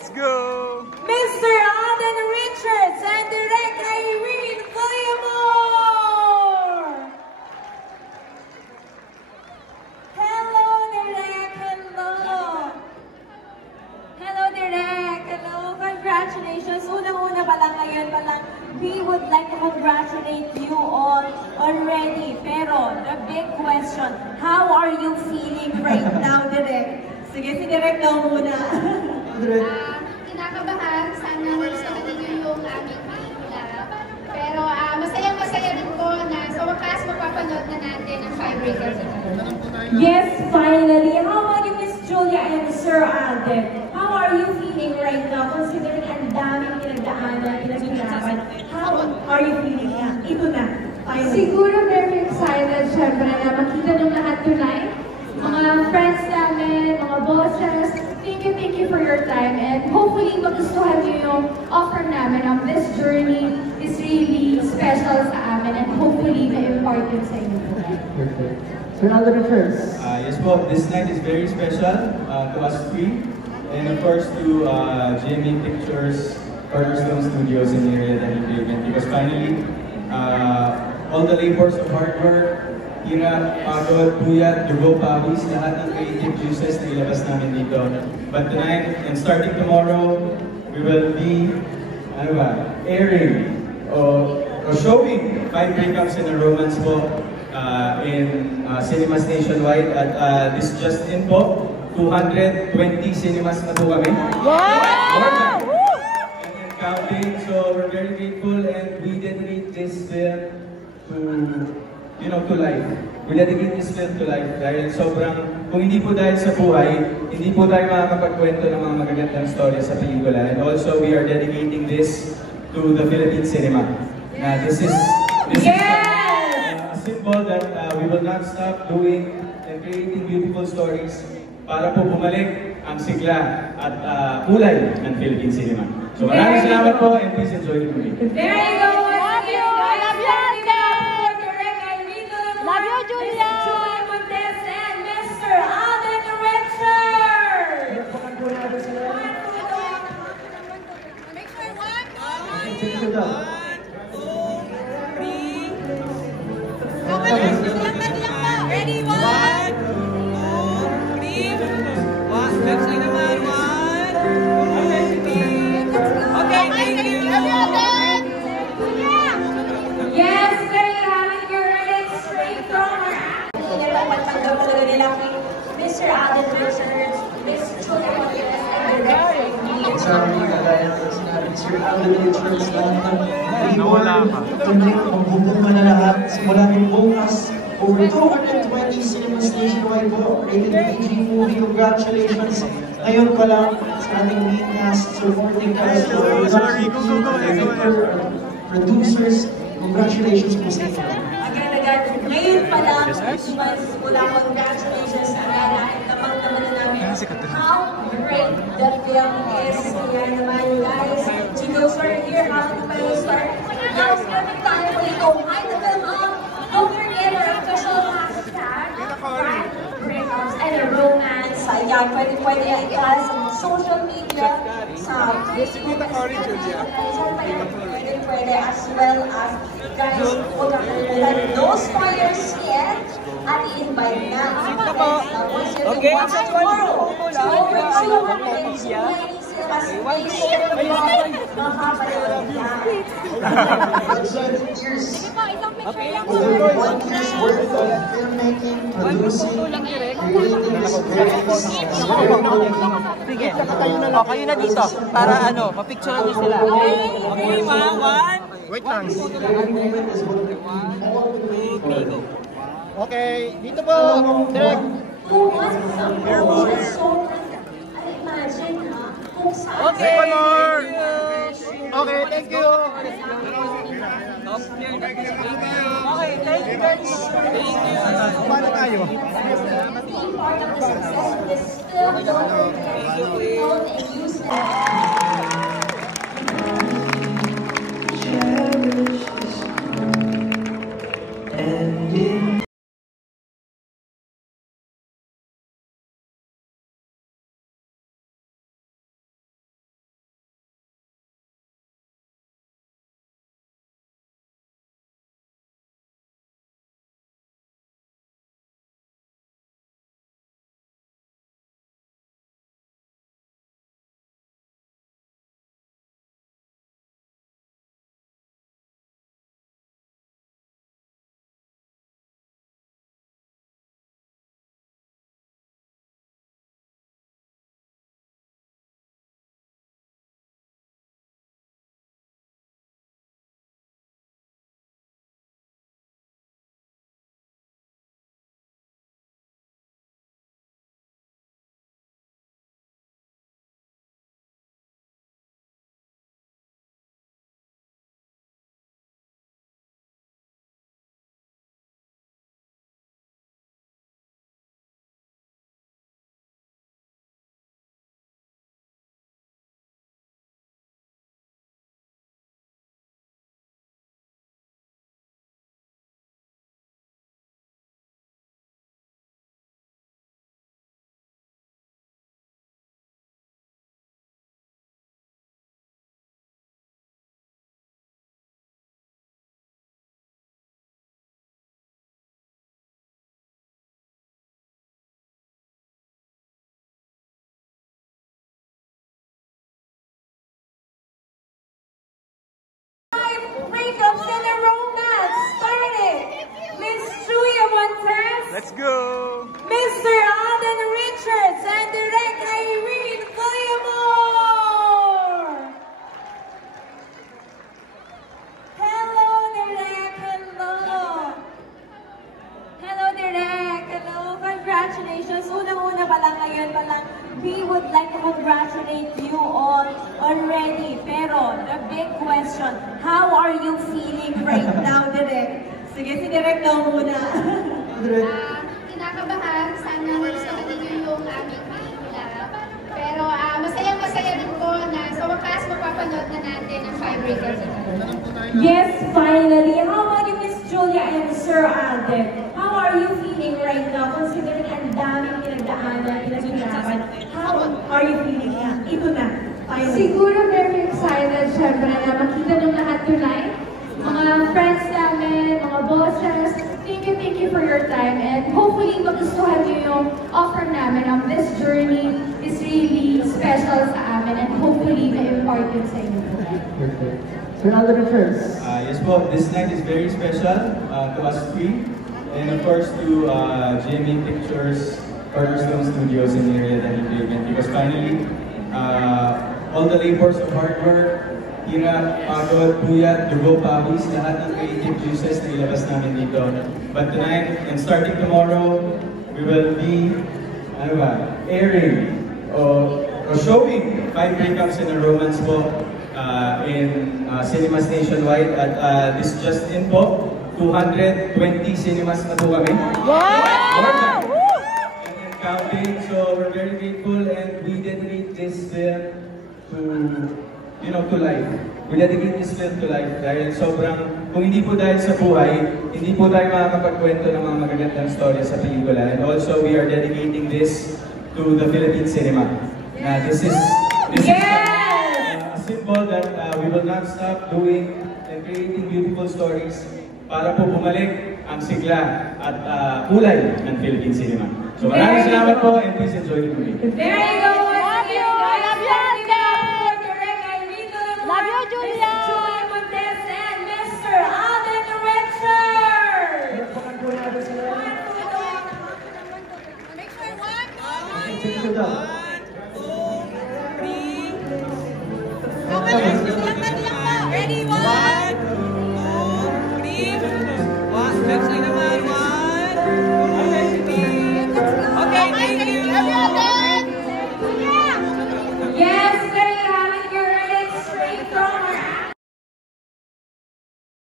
Let's go! Mr. Alden Richards and Direct Irene Villamor! Hello, Direct! Hello! Hello, Direct! Hello! Congratulations! Unang-una pa lang ngayon pa lang, we would like to congratulate you all already. Pero, the big question, how are you feeling right now, Direct? Sige, si Direct daw muna. Kinakabahan, sana gusto niyo yung aming pelikula. Pero masayang-masaya din po na sa wakas mapapanood na natin ang Firebreaker. Yes, finally. How about you, Miss Julia and Sir Alden? How are you feeling right now? Considering ang daming pinagdaanan, pinaghirapan, how are you feeling na? Ito na. Finally. Siguro very excited, syempre, na makita ng lahat tonight. Mga friends namin, mga bosses, thank you for your time. And hopefully, magustuhan niyo yung offer namin. This journey is really special sa amin and hopefully, ma-impart yun sa inyo. Perfect. Sir Alden first. Yes po, this night is very special to us three. And of course to GMA Pictures, Cornerstone Studios in the area that we live in. Because finally, all the labors of hard work, hirap, pagod, puyat, dugo, pawis, lahat ng creative juices na ilabas namin dito. But tonight, and starting tomorrow, we will be, airing or showing 5 breakups in a romance po in cinemas nationwide. At this just in po, 220 cinemas na po kami. Wow! And counting, so we're very grateful and we dedicate this film to life. We dedicate this film to life dahil kung hindi po dahil sa buhay, hindi po tayo makakapagkwento ng mga magagandang storya sa pelikula. And also, we are dedicating this to the Philippine cinema. This is a symbol that we will not stop doing and creating beautiful stories para po bumalik ang sigla at kulay ng Philippine cinema. So maraming salamat po and please enjoy the movie. There you go! Love you, Julia! And Mr. Alden Richards! Make sure one, ready, 1, 2, 3. Next time naman, 1, 2, 3. Okay, thank you. Yes, there you have it. You're right straight from our Mr. Alden Richards, Miss Julia Montes, and the Sabi kagaya ng sinabi ni Sir Alden Richards, lahat ng tuloy ang bubungan na lahat. Simula ng bukas, over 220 cinemas nationwide po, rated PG movie. Congratulations! Ngayon pa lang sa ating lead cast, supporting cast, producers, congratulations po sa inyo. Agad-agad, ngayon pa lang, mas mula congratulations sa dahil kapag naman na namin how great the film is. Kaya naman guys, Chicos are here, how to play start. Now, sabi tayo ulit, hi to them all. Don't forget our official hashtag, 5 breakups and a romance. Ayan, pwede yan guys sa mga social media, sa Facebook, pwede as well as guys, no spoilers yet. At i-invite na ang friends na once you can watch tomorrow. So over 220 cinemas nationwide, makapanood yan. Over 1 year's worth of filmmaking, producing, creating this graphics. Sige, kayo na dito para mapicturean niyo sila. Okay, wait lang. Okay, dito po, direct. Okay, one more. Okay, thank you. Okay, thank you guys. Thank you. Paano tayo? Let's go! Mr. Alden Richards and Direct Irene Villamor! Hello, Direct! Hello! Hello, Direct! Hello! Congratulations! Unang-una pa lang ngayon pa lang, we would like to congratulate you all already. Pero, the big question, how are you feeling right now, Direct? Sige, si Direct daw muna. Kinakabahan, sana nagustuhan niyo yung aming pelikula. Pero masayang-masaya rin po na sa wakas mapapanood na natin ang 5 rated. Yes, finally. How about you, Miss Julia and Sir Alden? How are you feeling right now? Considering ang daming pinagdaanan, pinaghirapan. How are you feeling na? Ito na. Finally. Siguro very excited, syempre, na makita nung lahat tonight. Mga friends namin, mga bosses, thank you for your time. And hopefully, magustuhan niyo yung offer namin. This journey is really special sa amin. And hopefully, ma-impart yun sa inyo. Perfect. Sir Alden Richards. Yes po, this night is very special to us three. And of course to GMA Pictures, Cornerstone Studios in Area Entertainment. Because finally, all the labors of hard work, hirap, pagod, puyat, dugo, pawis, lahat ng creative juices na ilabas namin dito. But tonight, and starting tomorrow, we will be, airing or showing 5 breakups in a romance po in cinemas nationwide. At this just in po, 220 cinemas na po kami. Wow! And counting, so we're very grateful and we dedicate this film to life. We dedicate this film to life dahil sobrang, kung hindi po dahil sa buhay, hindi po tayo makakapagkwento ng mga magagandang storya sa pelikula. And also, we are dedicating this to the Philippine cinema. This is a symbol that we will not stop doing and creating beautiful stories para po bumalik ang sigla at kulay ng Philippine cinema. So maraming salamat po and please enjoy the movie. There you go! Love you! Love you, Julia! And Mr. Alden Richards! Check it out.